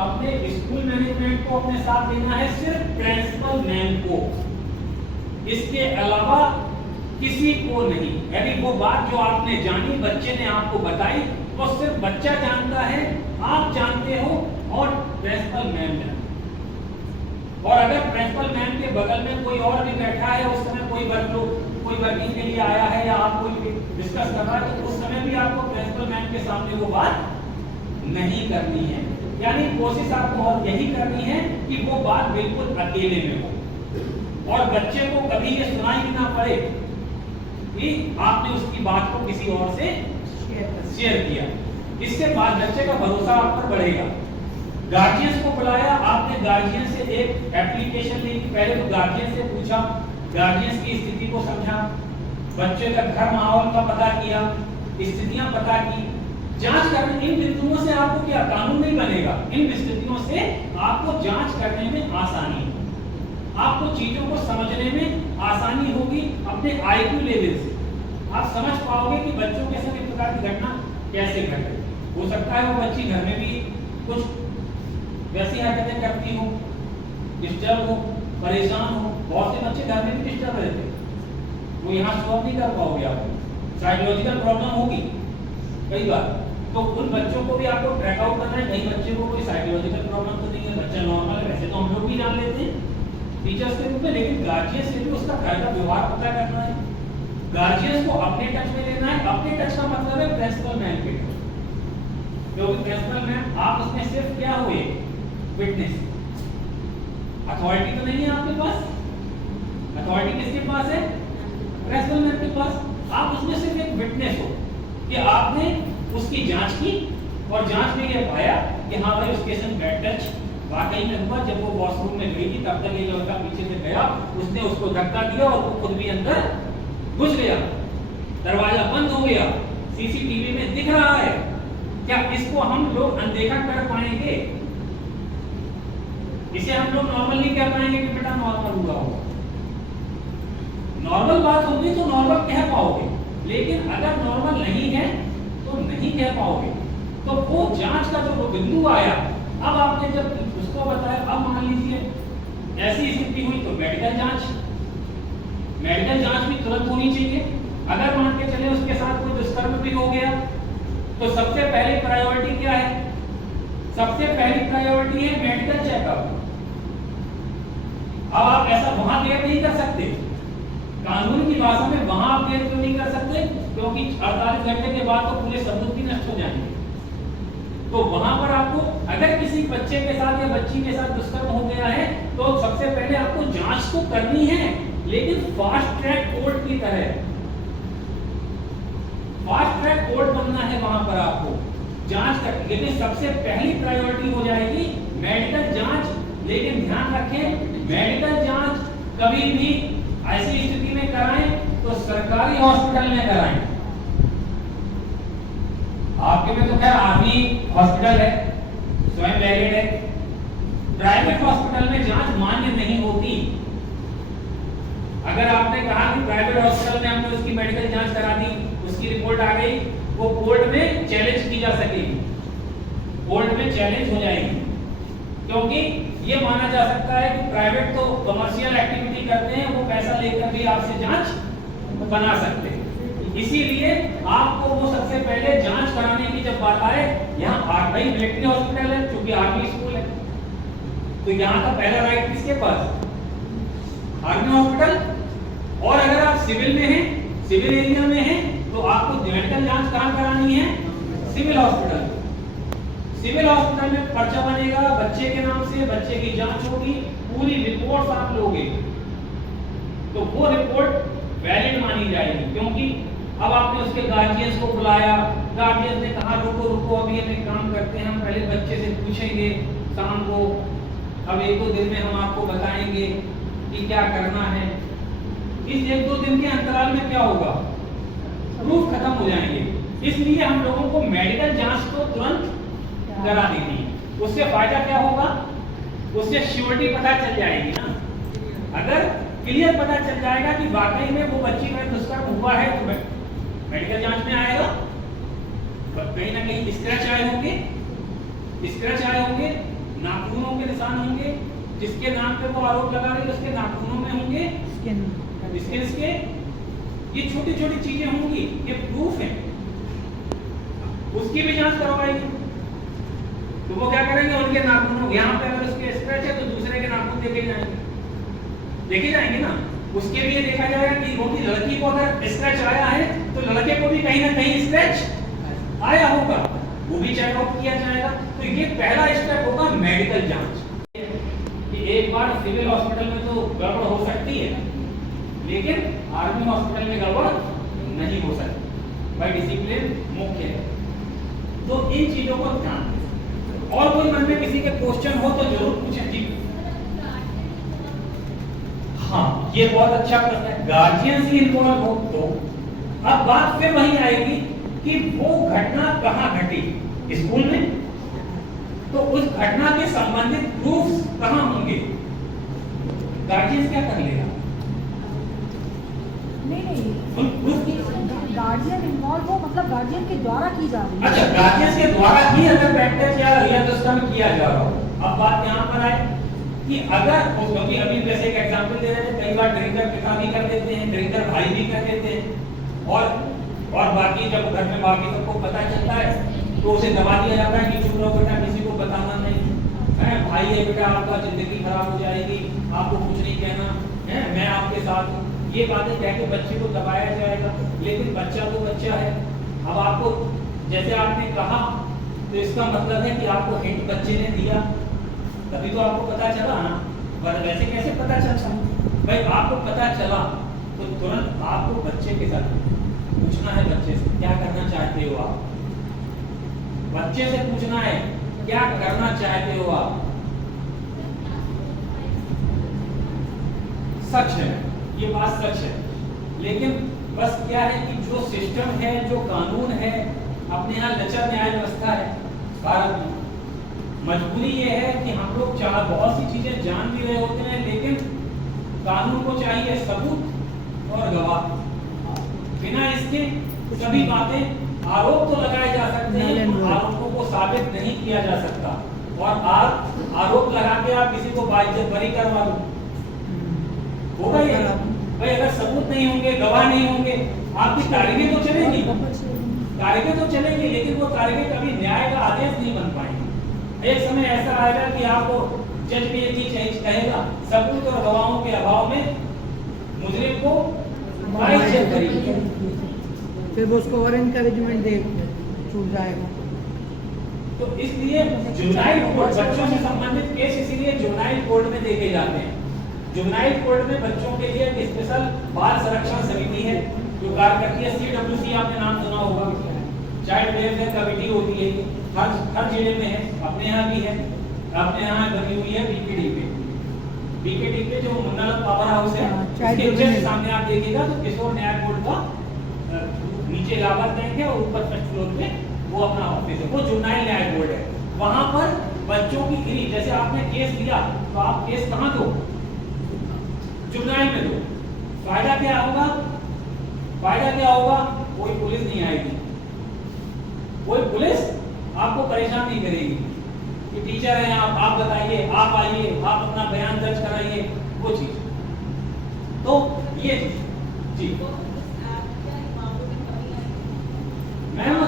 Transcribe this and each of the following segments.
अपने school management को अपने साथ लेना है, सिर्फ प्रिंसिपल मैम को, इसके अलावा किसी को नहीं। यानी वो बात जो आपने जानी, बच्चे ने आपको बताई, वो सिर्फ बच्चा जानता है, आप जानते हो और प्रिंसिपल मैम जानते। और अगर प्रिंसिपल मैम के बगल में कोई और भी बैठा है, उस समय कोई वर्किंग के लिए आया है या आप कोई डिस्कस कर रहा है, तो उस समय भी आपको प्रिंसिपल मैम के सामने वो बात नहीं करनी है। यानी कोशिश आपको और यही करनी है कि वो बात बिल्कुल अकेले में हो और बच्चे को कभी ये सुनाई भी ना पड़े कि आपने उसकी बात को किसी और से शेयर किया। इससे बाद बच्चे का भरोसा आप पर बढ़ेगा। गार्जियंस को बुलाया आपने, गार्जियन से एक एप्लीकेशन ली, पहले तो गार्जियन से पूछा, गार्जियंस की स्थिति को समझा, बच्चे का घर माहौल का पता किया, स्थितियां पता की, जांच करने। इन बिंदुओं से आपको क्या कानून नहीं बनेगा, इन स्थितियों से आपको जांच करने में आसानी, आपको चीजों को समझने में आसानी होगी। अपने IQ लेवल से आप समझ पाओगे कि बच्चों के साथ इस प्रकार की घटना कैसे घट रही। हो सकता है वो बच्ची घर में भी कुछ वैसी हरकतें करती हो, डिस्टर्ब हो, परेशान हो। बहुत से बच्चे घर में भी डिस्टर्ब रहते हैं, वो यहाँ सॉल्व नहीं कर पाओगे, आपको साइकोलॉजिकल प्रॉब्लम होगी कई बार। तो उन बच्चों को भी आपको ट्रैक आउट करना है, कई बच्चे को कोई साइकोलॉजिकल प्रॉब्लम तो नहीं है, बच्चा नॉर्मल है। वैसे तो हम लोग भी जान लेते हैं टीचर्स के रूप में, लेकिन गार्जियन से भी उसका घर का व्यवहार पता करना है, गार्जियन को अपने टच में लेना है। अपने टच का मतलब है प्रिंसिपल मैम के, क्योंकि प्रिंसिपल मैम आप उसमें सिर्फ क्या हुए, विटनेस। अथॉरिटी तो नहीं है आपके पास, अथॉरिटी किसके पास है, प्रिंसिपल मैम के पास। आप उसमें सिर्फ एक विटनेस हो कि आपने उसकी जांच की और जांच में ये पाया कि हाँ भाई उसके संग बैड टच वाकई में हुआ। जब वो वॉशरूम में गई थी तब तक ये लड़का पीछे से गया, उसने उसको धक्का दिया और वो खुद भी अंदर घुस गया, दरवाजा बंद हो गया, CCTV में दिख रहा है। क्या इसको हम लोग अनदेखा कर पाएंगे? इसे हम लोग नॉर्मल नहीं कह पाएंगे कि बेटा नॉर्मल हुआ होगा। नॉर्मल बात होगी तो नॉर्मल कह पाओगे, लेकिन अगर नॉर्मल नहीं है तो नहीं कह पाओगे। तो वो जांच का जो बिंदु आया, अब आपने जब उसको बताया, अब मान लीजिए ऐसी स्थिति हुई तो मेडिकल जांच भी तुरंत होनी चाहिए। अगर मान के चले उसके साथ कोई दुष्कर्म भी हो गया तो सबसे पहली प्रायोरिटी क्या है, सबसे पहली प्रायोरिटी है मेडिकल चेकअप। अब आप ऐसा वहां देर नहीं कर सकते, कानून की भाषा में वहां आप देर क्यों नहीं कर सकते, क्योंकि 48 घंटे के बाद तो पूरे सबूत भी नष्ट हो जाएंगे। तो वहां पर आपको अगर किसी बच्चे के साथ या बच्ची के साथ दुष्कर्म हो गया है तो सबसे पहले आपको जांच तो करनी है, लेकिन फास्ट ट्रैक कोर्ट की तरह फास्ट ट्रैक कोर्ट बनना है वहां पर आपको जांच कर। लेकिन सबसे पहली प्रायोरिटी हो जाएगी मेडिकल जांच। लेकिन ध्यान रखें, मेडिकल जांच कभी भी ऐसी स्थिति में कराएं तो सरकारी हॉस्पिटल में कराएं। आपके में तो खैर आर्मी हॉस्पिटल है, स्वयं बैरियर है। प्राइवेट हॉस्पिटल में जांच मान्य नहीं होती। अगर आपने कहा कि प्राइवेट हॉस्पिटल में हमने उसकी मेडिकल जांच करा दी, उसकी रिपोर्ट आ गई, वो कोर्ट में चैलेंज की जा सकेगी, कोर्ट में चैलेंज हो जाएगी। क्योंकि ये माना जा सकता है कि प्राइवेट तो कमर्शियल एक्टिविटी करते हैं, वो पैसा लेकर भी आपसे जांच बना सकते हैं। इसीलिए आपको वो सबसे पहले जांच कराने की जब बात आए, यहाँ आर्मी मिलिट्री हॉस्पिटल है, चूंकि आर्मी स्कूल है, तो यहाँ का पहला राइट किसके पास, आर्मी हॉस्पिटल। और अगर आप सिविल में हैं, सिविल एरिया में हैं, तो आपको मेडिकल जांच कहाँ करानी है, सिविल हॉस्पिटल। सिविल हॉस्पिटल में पर्चा बनेगा बच्चे के नाम से, बच्चे की जांच होगी, पूरी रिपोर्ट आप लोगे तो वो रिपोर्ट वैलिड मानी जाएगी। क्योंकि अब आपने उसके गार्जियंस को बुलाया, गार्जियंस ने कहा रुको रुको अभी हम एक काम करते हैं, हम पहले बच्चे से पूछेंगे शाम को, अब 1-2 दिन में हम आपको बताएंगे कि क्या करना है। इस 1-2 दिन के अंतराल में क्या होगा, प्रूफ खत्म हो जाएंगे। इसलिए हम लोगों को मेडिकल जांच तो तुरंत करा देनी है। उससे फायदा क्या होगा, उससे श्योरिटी पता चल जाएगी ना। अगर क्लियर पता चल जाएगा कि वाकई में वो बच्ची का दुष्कर्म हुआ है तो मेडिकल जांच में आएगा, कहीं ना कहीं स्क्रैच आए होंगे, निशान होंगे, जिसके नाम पे वो आरोप लगा रही है उसके नाखूनों में होंगे स्किन के, ये छोटी छोटी चीजें होंगी, ये प्रूफ है। उसकी भी जांच करवाएगी तो वो क्या करेंगे, उनके नाखूनों, यहाँ पे अगर उसके स्क्रैच है तो दूसरे के नाखून देखे जाएंगे ना। उसके लिए देखा जाएगा कि वो भी लड़की को अगर स्क्रैच आया है तो लड़के को भी कहीं ना कहीं स्क्रैच आया होगा, वो भी चेकआउट किया जाएगा। तो ये पहला स्टेप होगा मेडिकल जांच। कि एक बार सिविल हॉस्पिटल में तो गड़बड़ हो सकती है, लेकिन आर्मी हॉस्पिटल में गड़बड़ नहीं हो सकती, भाई डिसिप्लिन मुख्य है। तो इन चीजों को ध्यान दें। और कोई मन में किसी के क्वेश्चन हो तो जरूर पूछें जी। हाँ, ये बहुत अच्छा प्रश्न है। गार्जियंस ही इन्वॉल्व हो तो अब बात फिर वही आएगी कि वो घटना कहाँ घटी, स्कूल में, तो उस घटना के संबंधित प्रूफ्स कहाँ होंगे, गार्जियंस क्या कर लेगा? गार्जियन इन्वॉल्व हो मतलब गार्जियन के द्वारा की जा रही है। अच्छा, गार्जियंस के द्वारा ही अगर प्रैक्टिस या रियल किया जा रहा हो। अब बात यहाँ पर आए कि अगर क्योंकि अभी वैसे एक एग्जांपल दे रहे थे, कई बार ड्रिंकर पिता भी कर देते हैं, ड्रिंकर भाई भी कर देते हैं, और बाकी जब घर में बाकी सबको पता चलता है तो उसे दबा दिया जाता है कि चुप रहो बेटा, किसी को बताना नहीं है, भाई है बेटा, आपका जिंदगी खराब हो जाएगी, आपको कुछ नहीं कहना है, मैं आपके साथ हूँ। ये बातें कह के बच्चे को दबाया जाएगा, लेकिन बच्चा तो बच्चा है। अब आपको जैसे आपने कहा तो इसका मतलब है कि आपको हिंट बच्चे ने दिया, तभी तो आपको पता चला ना, वैसे कैसे पता चलता? भाई आपको पता चला तो तुरंत आपको बच्चे के साथ पूछना है, बच्चे से क्या करना चाहते हो आप, बच्चे से पूछना है क्या करना चाहते हो आप। सच है, ये बात सच है, लेकिन बस क्या है कि जो सिस्टम है, जो कानून है, अपने यहाँ लचर न्याय व्यवस्था है भारत में, मजबूरी ये है कि हम लोग बहुत सी चीजें जान भी रहे होते हैं, लेकिन कानून को चाहिए सबूत और गवाह। बिना इसके सभी बातें, आरोप तो लगाए जा सकते हैं, आरोपों को साबित नहीं किया जा सकता। और आप आरोप लगा के आप किसी को बाइज्जत बरी करवा दो, होगा ये? भाई अगर सबूत नहीं होंगे, गवाह नहीं होंगे, आपकी तारीखें तो चलेंगी, लेकिन वो तारीखें कभी न्याय का आदेश नहीं बन पाएंगे। एक समय ऐसा आएगा कि आपको जज भी एक चीज कहेगा, सबूत और गवाहों के अभाव में मुजरिम को बाइज्जत करेगी, फिर वो उसको और एनकरेजमेंट दे छूट जाएगा। तो इसलिए जुवेनाइल कोर्ट, बच्चों से संबंधित केस इसीलिए जुवेनाइल कोर्ट में देखे जाते हैं। जुवेनाइल कोर्ट में बच्चों के लिए एक स्पेशल बाल संरक्षण समिति है जो कार्य करती है। CWC आपने नाम सुना होगा, चाइल्ड वेलफेयर कमेटी होती है, हर जिले में है, अपने यहाँ भी है, अपने यहाँ बनी हुई है बीकेडी पे जो मुन्नालाल पावर हाउस है, उसके जस्ट सामने आप देखिएगा तो किशोर न्याय बोर्ड का नीचे इलाहाबाद बैंक है और ऊपर फर्स्ट फ्लोर पे वो अपना ऑफिस है, वो जुवेनाइल न्याय बोर्ड है। वहां पर बच्चों की गिरी, जैसे आपने केस दिया तो आप केस कहाँ दो, जुवेनाइल में दो। फायदा क्या होगा? कोई पुलिस नहीं आएगी, कोई पुलिस आपको परेशान नहीं करेगी कि टीचर हैं आप बताइए, आप आइए, आप अपना बयान दर्ज कराइए, वो चीज। तो ये जी मैम,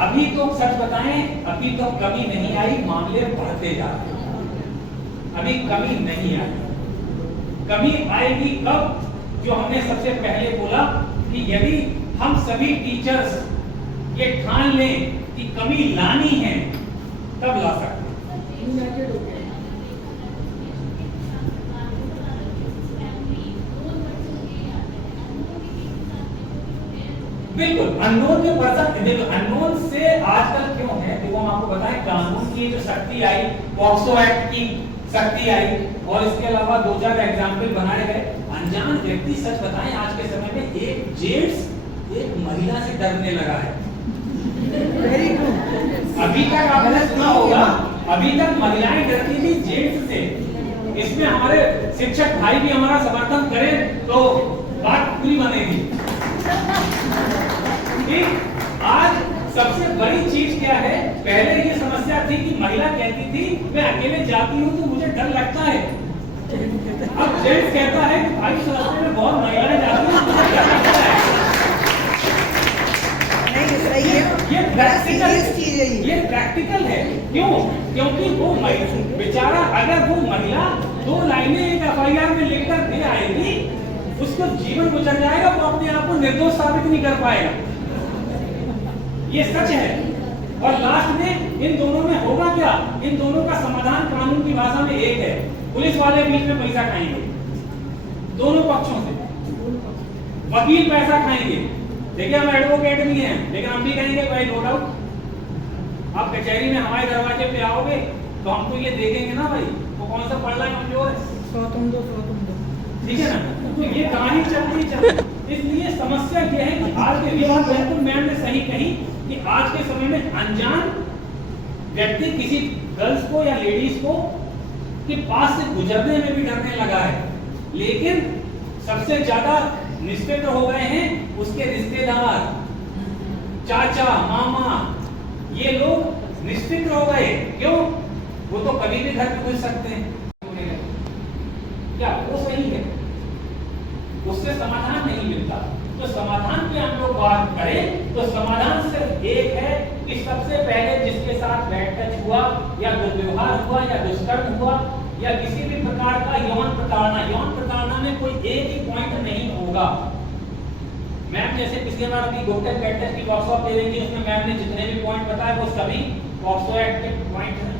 अभी तो सच बताएं, अभी तो कमी नहीं आई, मामले बढ़ते जा रहे हैं, अभी कमी नहीं आई। कमी आएगी कब? जो हमने सबसे पहले बोला कि यदि हम सभी टीचर्स ये ठान लें कि कमी लानी है, तब ला सकते हैं। बिल्कुल, अननोन के पर्सन, देखो अननोन से आजकल क्यों है, देखो हम आपको बताएं, कानून की जो शक्ति आई, पॉक्सो एक्ट की शक्ति आई, और इसके अलावा 2-4 एग्जाम्पल बनाए गए। अनजान व्यक्ति, सच बताएं, आज के समय में एक जेंट्स एक महिला से डरने लगा है। अभी तक आपने सुना होगा, अभी तक महिलाएं डरती थी जेंट्स से। इसमें हमारे शिक्षक भाई भी हमारा समर्थन करें तो बात पूरी बनेगी। ठीक, आज सबसे बड़ी चीज क्या है, पहले ये समस्या थी कि महिला कहती थी मैं अकेले जाती हूँ तो मुझे डर लगता है। अब जेंट्स कहता है कि भाई इस रास्ते में बहुत महिलाएं जाती हैं, मुझे डर लगता है। नहीं सही है, ये प्रैक्टिकल चीज है ये प्रैक्टिकल है। क्यों? क्योंकि वो बेचारा अगर वो महिला 2 लाइनें एक एफआईआर में लिखकर दे आएगी, उसको जीवन गुजर जाएगा, वो अपने आप को निर्दोष साबित नहीं कर पाएगा। ये सच है। और लास्ट में इन दोनों में होगा क्या, इन दोनों का समाधान कानून की भाषा में एक है, पुलिस वाले बीच में पैसा खाएंगे दोनों पक्षों से, वकील पैसा खाएंगे। देखिए हम एडवोकेट भी हैं, लेकिन हम भी कहेंगे भाई नो डाउट आप कचहरी में हमारे दरवाजे पे आओगे तो हम तो ये देखेंगे ना भाई वो कौन सा पढ़ रहा है कमजोर है, 100 तुम दो 100 तुम दो, ठीक है ना। तो ये कहानी चलती। इसलिए समस्या यह है कि आज के विवाह बिल्कुल मैम ने सही कही कि आज के समय में अनजान व्यक्ति किसी गर्ल्स को या लेडीज को के पास से गुजरने में भी डरने लगा है। लेकिन सबसे ज्यादा निष्ठित हो गए हैं उसके रिश्तेदार, चाचा, मामा, ये लोग निष्ठित हो गए। क्यों? वो तो कभी भी घर में घुस सकते हैं। क्या वो सही है? उससे समाधान नहीं मिलता। तो समाधान पे हम लोग बात करें तो समाधान सिर्फ एक है कि सबसे पहले जिसके साथ बैड टच हुआ या दुर्व्यवहार हुआ या दुष्कर्म हुआ या किसी भी प्रकार का यौन प्रताड़ना में कोई एक ही पॉइंट नहीं होगा। मैम जैसे पिछली बार अभी गुप्तक बैड टच की वर्कशॉप ले रही थी, उसमें मैम ने जितने भी पॉइंट बताए वो सभी पॉक्सो एक्ट के पॉइंट हैं।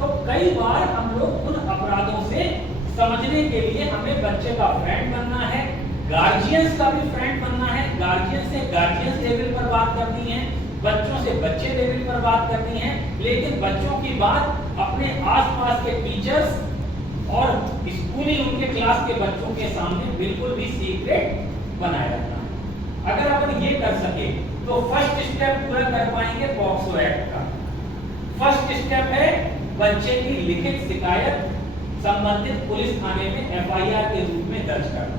तो कई बार हम लोग उन अपराधों से समझने के लिए हमें बच्चे का फ्रेंड बनना है, गार्जियंस का भी फ्रेंड बनना है, गार्जियन से गार्जियंस लेवल पर बात करनी है, बच्चों से बच्चे लेवल पर बात करनी है। लेकिन बच्चों की बात अपने आसपास के टीचर्स और स्कूली उनके क्लास के बच्चों के सामने बिल्कुल भी सीक्रेट बनाए रखना है। अगर अपन ये कर सके तो फर्स्ट स्टेप पूरा कर पाएंगे पॉक्सो एक्ट का। फर्स्ट स्टेप है बच्चे की लिखित शिकायत संबंधित पुलिस थाने में एफआईआर के रूप में दर्ज करना।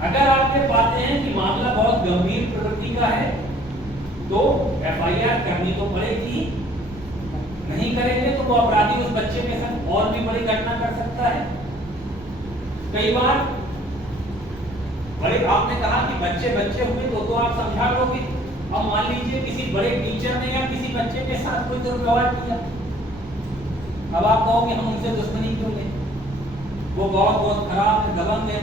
अगर आप ये पाते हैं कि मामला बहुत गंभीर प्रकृति का है तो एफआईआर करनी तो पड़ेगी। नहीं करेंगे तो वो अपराधी उस बच्चे के साथ और भी बड़ी घटना कर सकता है। कई बार बड़े आपने कहा कि बच्चे हुए तो आप समझा लोगे। अब मान लीजिए किसी बड़े टीचर ने या किसी बच्चे के साथ कोई दुर्व्यवहार किया, अब आप कहोगे हम उनसे दुश्मनी क्यों लें, वो बहुत खराब है, दबंग है,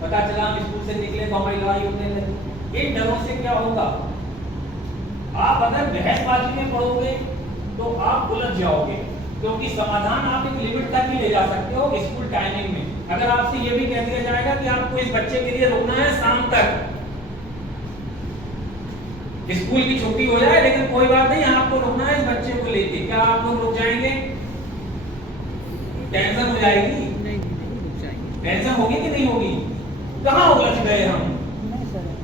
पता चला हम स्कूल से निकले तो हमारी लड़ाई होने लगी। इन डरों से क्या होगा, आप अगर बहसबाजी में पड़ोगे तो आप उलझ जाओगे, क्योंकि समाधान आप एक लिमिट तक ही ले जा सकते हो स्कूल टाइमिंग में। अगर आपसे ये भी कह दिया जाएगा कि आपको इस बच्चे के लिए रुकना है शाम तक, स्कूल की छुट्टी हो जाए लेकिन कोई बात नहीं आपको रुकना है इस बच्चे को लेके, क्या आप लोग रुक जाएंगे? टेंशन हो जाएगी? टेंशन होगी कि नहीं होगी? कहाँ उलझ गए हम,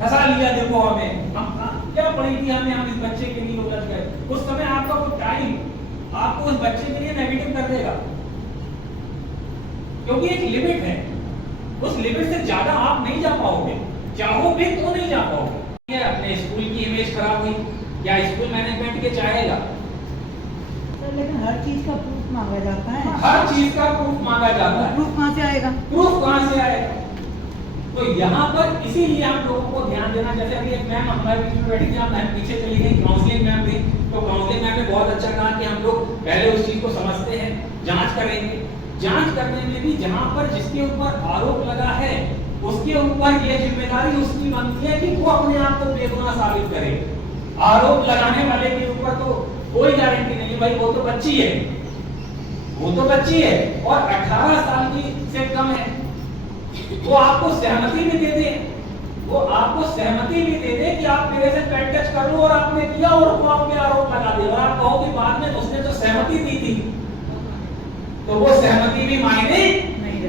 फंसा लिया देखो हमें, हम क्या पड़ी थी हमें, हम इस बच्चे के लिए उलझ गए। उस समय आपका वो टाइम आपको उस बच्चे के लिए नेगेटिव कर देगा, क्योंकि एक लिमिट है, उस लिमिट से ज्यादा आप नहीं जा पाओगे, चाहो भी तो नहीं जा पाओगे। अपने स्कूल की इमेज खराब हुई, क्या स्कूल मैनेजमेंट के चाहेगा? लेकिन हर चीज का प्रूफ मांगा जाता है, हर चीज का प्रूफ मांगा जाता है, प्रूफ कहाँ से आएगा? प्रूफ कहाँ से आएगा? तो यहाँ पर इसीलिए हम लोगों को ध्यान देना, जैसे अभी एक मैम हमारे बीच में बैठी थी, मैम पीछे चली गई, काउंसलिंग मैम थी, तो काउंसलिंग मैम ने बहुत अच्छा कहा कि हम लोग पहले उस चीज को समझते हैं, जांच करेंगे। जांच करने में भी जहाँ पर जिसके ऊपर आरोप लगा है उसके ऊपर ये जिम्मेदारी उसकी बनती है कि वो अपने आप को बेगुनाह साबित करे। आरोप लगाने वाले के ऊपर तो कोई गारंटी नहीं, भाई वो तो बच्ची है, वो तो बच्ची है और 18 साल की से कम है, वो आपको सहमति भी दे दे, वो आपको सहमति भी दे दे कि आप मेरे से पेट टच कर लो और आपने किया और वो आप पे आरोप लगा दे और आप कहो कि बाद में उसने तो सहमति दी थी, तो वो सहमति भी मायने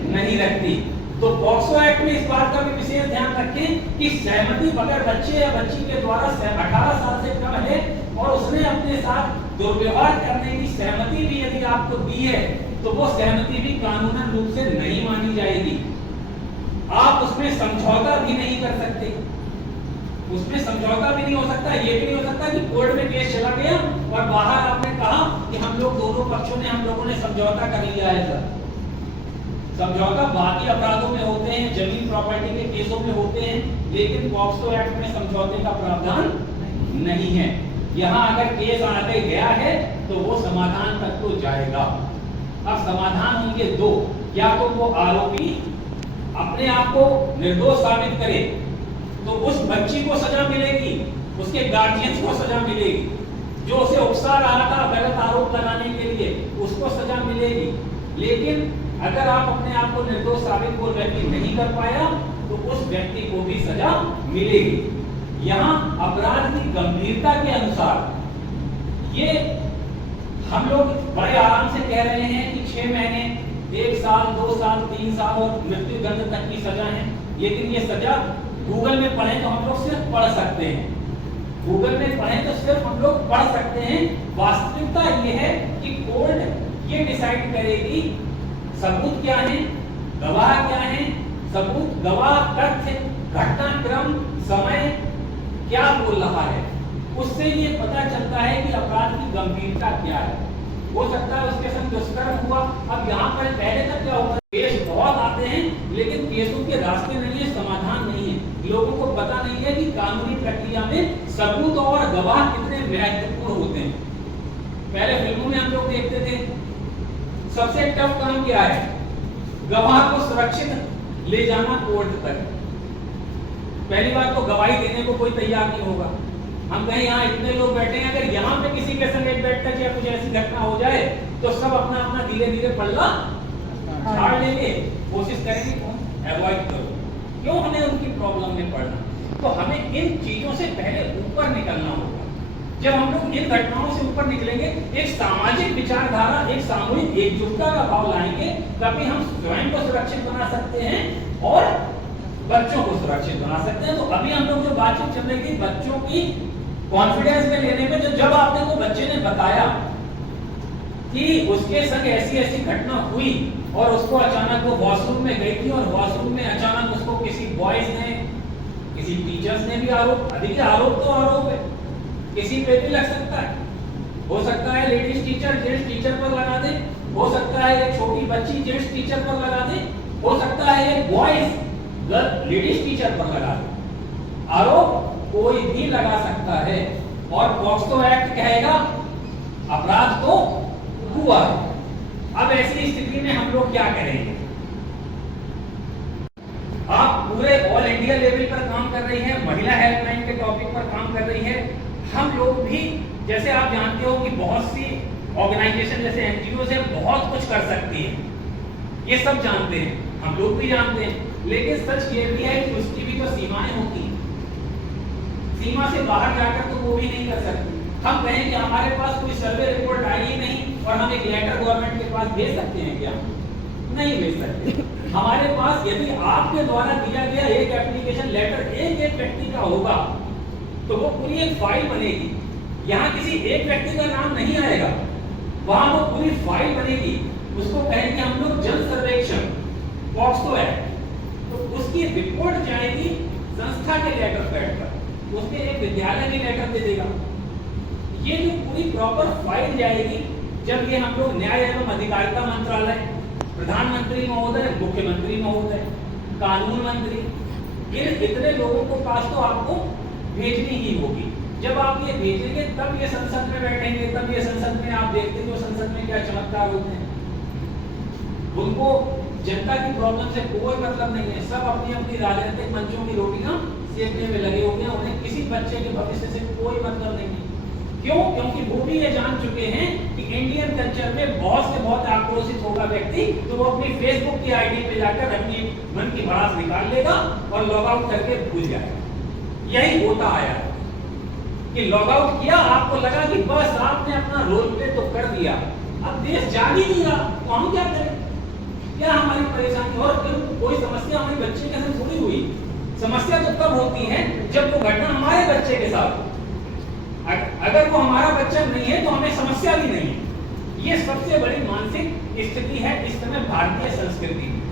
नहीं रखती। तो पॉक्सो एक्ट में इस बात का भी विशेष ध्यान रखें कि सहमति अगर बच्चे या बच्ची के द्वारा 18 साल से कम है और उसने अपने साथ दुर्व्यवहार करने की सहमति भी यदि आपको दी है तो वो सहमति भी कानूनन रूप से नहीं मानी जाएगी। आप उसमें समझौता भी नहीं कर सकते, उसमें समझौता भी नहीं हो सकता। ये भी नहीं हो सकता कि कोर्ट में केस चला गया और बाहर आपने कहा कि हम लोग दोनों पक्षों ने हम लोगों ने समझौता कर लिया है। सर, समझौता बाकी अपराधों में होते हैं, जमीन प्रॉपर्टी के केसों में होते हैं, लेकिन पॉक्सो एक्ट में समझौते का प्रावधान नहीं है। यहाँ अगर केस आगे गया है तो वो समाधान तक तो जाएगा। अब समाधान होंगे दो, या तो वो आरोपी अपने आप को निर्दोष साबित करे तो उस बच्ची को सजा मिलेगी, उसके गार्जियंस को सजा मिलेगी, जो उसे उकसा रहा था गलत आरोप लगाने के लिए उसको सजा मिलेगी। लेकिन अगर आप अपने आप को निर्दोष साबित कोई व्यक्ति नहीं कर पाया तो उस व्यक्ति को भी सजा मिलेगी। यहाँ अपराध की गंभीरता के अनुसार ये हम लोग बड़े आराम से कह रहे हैं कि 6 महीने, 1 साल, 2 साल, 3 साल और मृत्यु दंड तक की सजा है। लेकिन ये सजा गूगल में पढ़े तो हम लोग सिर्फ पढ़ सकते हैं, गूगल में पढ़े तो सिर्फ हम लोग पढ़ सकते हैं। वास्तविकता ये है कि कोर्ट ये डिसाइड करेगी सबूत क्या है, गवाह क्या है, सबूत, गवाह, तथ्य, घटनाक्रम, समय क्या बोल रहा है, उससे ये पता चलता है कि अपराध की गंभीरता क्या है। हो सकता है उसके संग दुष्कर्म हुआ। अब यहाँ पर पहले तक क्या होता है, केस बहुत आते हैं लेकिन केसों के रास्ते नहीं है, समाधान नहीं है। लोगों को पता नहीं है कि कानूनी प्रक्रिया में सबूत और गवाह कितने महत्वपूर्ण होते हैं। पहले फिल्मों में हम लोग देखते थे सबसे टफ काम क्या है, गवाह को सुरक्षित ले जाना कोर्ट तक। पहली बात तो गवाही देने को कोई तैयार नहीं होगा। हम कहें यहाँ इतने लोग बैठे हैं, अगर यहाँ पे किसी के संग एक बैठक या कुछ ऐसी घटना हो जाए तो सब अपना अपना धीरे धीरे पल्ला झाड़ लेंगे, कोशिश करेंगे कौन अवॉइड करो, क्यों हमें उनकी प्रॉब्लम में पड़ना। तो हमें इन चीजों से पहले ऊपर निकलना होगा। जब हम लोग इन घटनाओं से ऊपर निकलेंगे, एक सामाजिक विचारधारा, एक सामूहिक एकजुटता का भाव लाएंगे, तभी हम स्वयं को सुरक्षित बना सकते हैं और बच्चों को सुरक्षित बना सकते हैं। तो अभी हम लोग जो बातचीत चल रही थी बच्चों की कॉन्फिडेंस में लेने में, जो जब आपने को बच्चे ने बताया कि उसके संग ऐसी ऐसी घटना हुई और उसको अचानक वो वॉशरूम में गई थी और वॉशरूम में अचानक उसको किसी बॉयज ने, किसी टीचर्स ने भी आरोप, देखिए आरोप तो आरोप है, किसी पे भी लग सकता है। हो सकता है लेडीज टीचर जेंट्स टीचर पर लगा दे, हो सकता है एक छोटी बच्ची जेंट्स टीचर पर लगा दे, हो सकता है एक बॉयज गर्ल लेडीज टीचर पर लगा दे। आरोप कोई भी लगा सकता है और पॉक्सो एक्ट कहेगा अपराध तो हुआ है। अब ऐसी स्थिति में हम लोग क्या करेंगे? आप पूरे ऑल इंडिया लेवल पर काम कर रही हैं, महिला हेल्पलाइन के टॉपिक पर काम कर रही है। हम लोग भी, जैसे आप जानते हो कि बहुत सी ऑर्गेनाइजेशन जैसे एनजीओ से बहुत कुछ कर सकती है, ये सब जानते हैं, हम लोग भी जानते हैं। लेकिन सच ये भी है कि उसकी भी तो सीमाएं होती हैं। सीमा से बाहर जाकर तो वो भी नहीं कर सकती। हम कहें कि हमारे पास कोई सर्वे रिपोर्ट आई ही नहीं और हम एक लेटर गवर्नमेंट के पास भेज सकते हैं क्या? नहीं भेज सकते। हमारे पास यदि आपके द्वारा दिया गया एक एप्लीकेशन लेटर एक व्यक्ति का होगा तो वो पूरी एक फाइल बनेगी। यहाँ किसी एक व्यक्ति का नाम नहीं आएगा, वहां वो पूरी फाइल बनेगी। उसको कहेंगे हम लोग जन सर्वेक्षण पॉक्सो एक्ट, तो उसकी रिपोर्ट जाएगी संस्था के लेटर पैड पर, उसके एक विद्यालय में लेटर दे देगा। ये जो पूरी प्रॉपर फाइल जाएगी, जब ये हम लोग न्याय एवं अधिकारिता मंत्रालय, प्रधानमंत्री महोदय, मुख्यमंत्री महोदय, कानून मंत्री, इन इतने लोगों को पास तो आपको भेजनी ही होगी। जब आप ये भेजेंगे तब ये संसद में बैठेंगे, तब ये संसद में आप देखते हो संसद में क्या चमत्कार होते हैं। उनको जनता की प्रॉब्लम से कोई मतलब नहीं है, सब अपनी अपनी राजनीतिक मंचों की रोटियां सेकने में लगे हुए हैं। उन्हें किसी बच्चे के भविष्य से कोई मतलब नहीं है। क्यों? क्योंकि वो भी ये जान चुके हैं कि इंडियन कल्चर में बहुत से बहुत आक्रोशित होगा व्यक्ति तो वो अपनी फेसबुक की आईडी पे जाकर अपनी मन की भड़ास निकाल लेगा और लॉग आउट करके भूल जाएगा। यही होता आया कि लॉग आउट किया, आपको लगा कि बस आपने अपना रोल प्ले तो कर दिया, अब देश जान ही नहीं रहा तो हम क्या करें? क्या हमारी परेशानी? और कोई समस्या हमारे बच्चे के साथ थोड़ी हुई। समस्या तो तब होती है जब वो घटना हमारे बच्चे के साथ, अगर वो हमारा बच्चा नहीं है तो हमें समस्या भी नहीं है। ये सबसे बड़ी मानसिक स्थिति है इस समय भारतीय संस्कृति में।